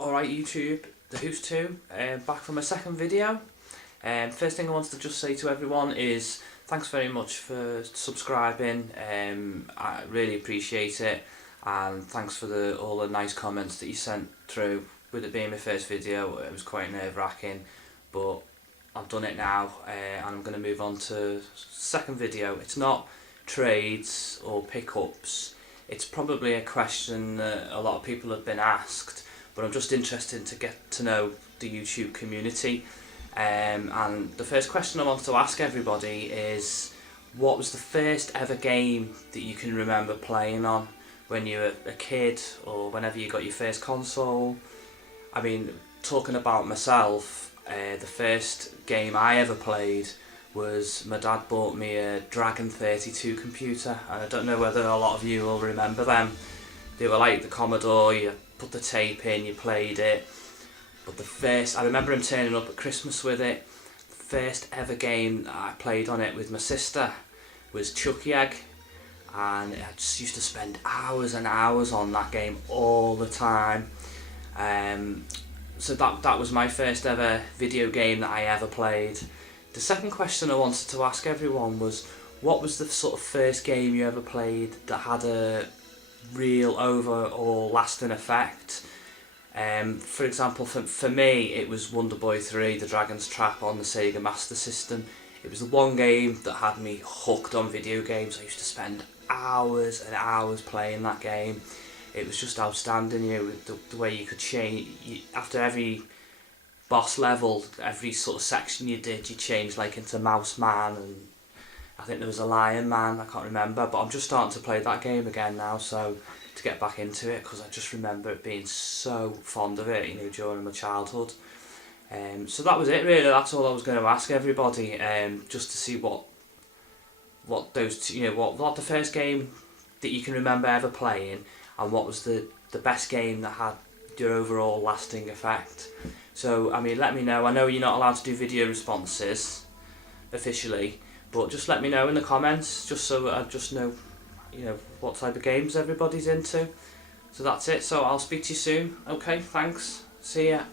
Alright YouTube, the Who's 2, back from my second video. First thing I wanted to just say to everyone is thanks very much for subscribing. I really appreciate it, and thanks for all the nice comments that you sent through. With it being my first video, it was quite nerve-wracking, but I've done it now, and I'm going to move on to second video. It's not trades or pickups. It's probably a question that a lot of people have been asked, but I'm just interested to get to know the YouTube community. And the first question I want to ask everybody is, what was the first ever game that you can remember playing on when you were a kid, or whenever you got your first console? I mean, talking about myself, the first game I ever played was my dad bought me a Dragon 32 computer, and I don't know whether a lot of you will remember them. They were like the Commodore. You put the tape in, you played it. But I remember him turning up at Christmas with it. The first ever game that I played on it with my sister was Chuckie Egg, and I just used to spend hours and hours on that game all the time. So that was my first ever video game that I ever played. The second question I wanted to ask everyone was, what was the sort of first game you ever played that had a real overall lasting effect? For example, for me it was Wonder Boy 3, The Dragon's Trap on the Sega Master System. It was the one game that had me hooked on video games. I used to spend hours and hours playing that game. It was just outstanding, the way you could change, after every boss level, every sort of section you did, you changed like into Mouse Man, and I think there was a Lion Man, I can't remember, but I'm just starting to play that game again now, so to get back into it, because I just remember it being so fond of it, during my childhood. So that was it really. That's all I was going to ask everybody, just to see what those, what the first game that you can remember ever playing, and what was the best game that had your overall lasting effect. So, I mean, let me know. I know you're not allowed to do video responses officially, but just let me know in the comments, just so I just know, what type of games everybody's into. So that's it. So I'll speak to you soon. Okay, thanks. See ya.